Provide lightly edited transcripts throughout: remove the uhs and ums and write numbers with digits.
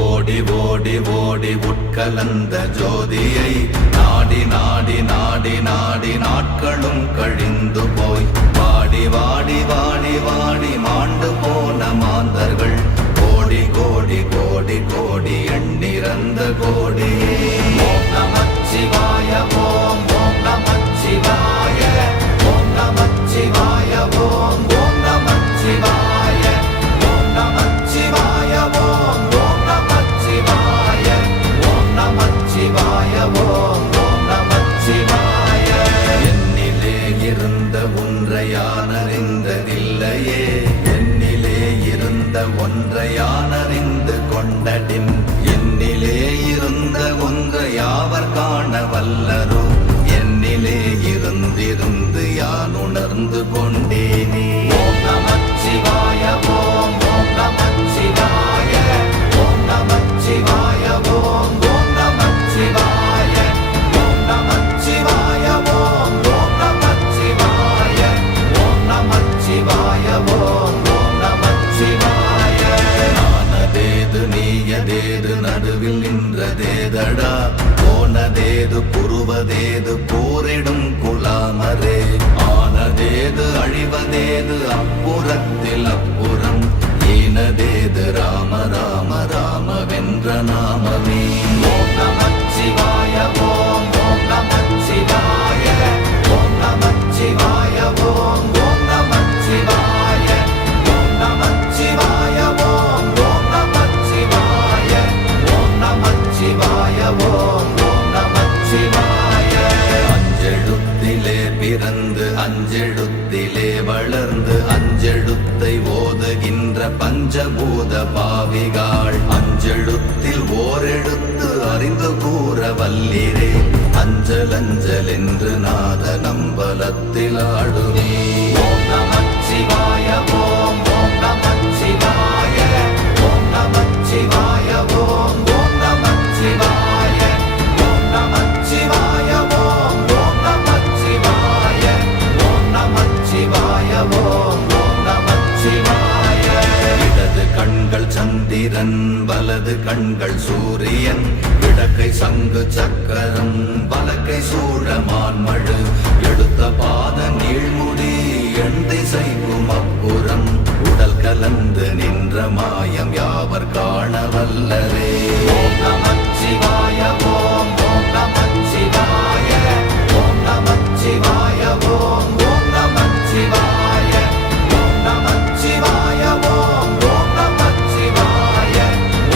ஓடி ஓடி ஓடி உட்கலந்த ஜோதியை நாடி நாடி நாடி நாடி நாட்களும் கழிந்து போய் வாடி வாடி வாடி வாடி மாண்டு போன மாந்தர்கள் கோடி கோடி கோடி கோடி எண்ணிறந்த கோடி. ஓம் நமச்சிவாய ஓம் ஓம் நமச்சிவாய ஓம் நமச்சிவாய ஓம் ஓம் நமச்சிவாய ஓம் நமச்சிவாய ஓம் ஓம் நமச்சிவாய ஓம் நமச்சிவாய ஓம் ஓம் நமச்சிவாய. என்னிலே இருந்த ஒன்றை யான் அறிந்ததில்லையே, என்னிலே இருந்த ஒன்றை யான் அறிந்து கொண்டடின், என்னிலே இருந்த ஒன்றை யாவர் காண வல்லரோ, என்னிலே இருந்திருந்து யான் உணர்ந்து கொண்டேனே. ஓம் நமச்சிவாய ஓம் ஓம் நமச்சிவாய ஓம் நமச்சிவாய ஓம் ஓம் நமச்சிவாய ஓம் நமச்சிவாய ஓம் ஓம் நமச்சிவாய ஓம் நமச்சிவாய ஓம் ஓம் நமச்சிவாய. நானதேது நீயதேது நடுவில் நின்றதேதடா, போனதேது புருவதேது போரிடும் குலாமரே, ஆனதேது அழிவதேது அப்புறத்தில் அப்புறம், ஈனதேது ராம ராம ராம வென்ற நாமமே. ஓம் நமச்சிவாய ஓம் ஓம் நமச்சிவாய ஓம் நமச்சிவாய ஓம் ஓம் நமச்சிவாய ஓம் நமச்சிவாய ஓம் ஓம் நமச்சிவாய ஓம் நமச்சிவாய ஓம் ஓம் நமச்சிவாய. அஞ்செழுத்திலே பிறந்து அஞ்செழுத்திலே வளர்ந்து அஞ்செழுத்தை ஓதுகின்ற பஞ்சபூத பாவிகாள், அஞ்செழுத்தில் ஓரெழுத்து அறிந்து கூற வல்லிரே, அஞ்சல் அஞ்சல் என்று நாத நம்பலத்தில் ஆடுமே. ஓம் நமச்சிவாய ஓம் ஓம் நமச்சிவாய ஓம் நமச்சிவாய ஓம் ஓம் நமச்சிவாய ஓம் நமச்சிவாய ஓம் ஓம் நமச்சிவாய ஓம் நமச்சிவாய ஓம் ஓம் நமச்சிவாய. இடது கண்கள் சந்திரன் வலது கண்கள் சூரியன், இடக்கை சங்கு சக்கரம் வலக்கை சூழமான்மழு, எடுத்த பாத நீழ்முடி எண் திசைக்கும் அப்புறம், உடல் கலந்து நின்ற மாயம் யாவர் காண வல்லரே. ஓம் நமச்சிவாய ஓம் ஓம் நமச்சிவாய ஓம் நமச்சிவாய ஓம் ஓம் நமச்சிவாய ஓம் நமச்சிவாய ஓம் ஓம் நமச்சிவாய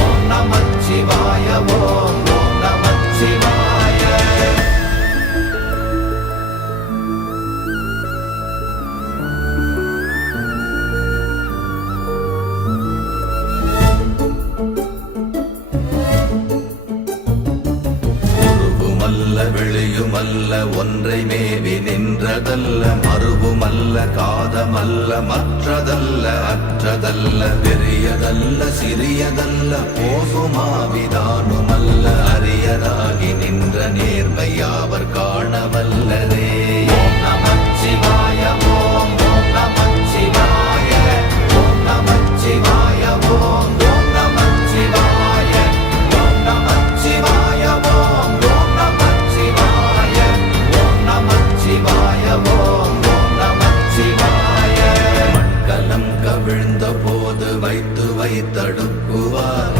ஓம் நமச்சிவாய ஓம் ஓம் நமச்சிவாய. உருவுமல்ல வெளியுமல்ல ஒன்றை மேவி நின்றதல்ல, மறுவுமல்ல காதமல்ல மற்றதல்ல அற்றதல்ல, பெரியதல்ல சிறியதல்ல போகுமாவிதானுமல்ல, அரியதாகி நின்ற நேர்மை யாவர் காண வல்லரே. ஓம் நமச்சிவாய ஓம் ஓம் நமச்சிவாய ஓம் நமச்சிவாய ஓம் ஓம் நமச்சிவாய ஓம் நமச்சிவாய ஓம் ஓம் நமச்சிவாய ஓம் நமச்சிவாய ஓம் ஓம் நமச்சிவாய. மட்கலம் கவிழ்ந்த போது வைத்து வைத்தடுக்குவார்,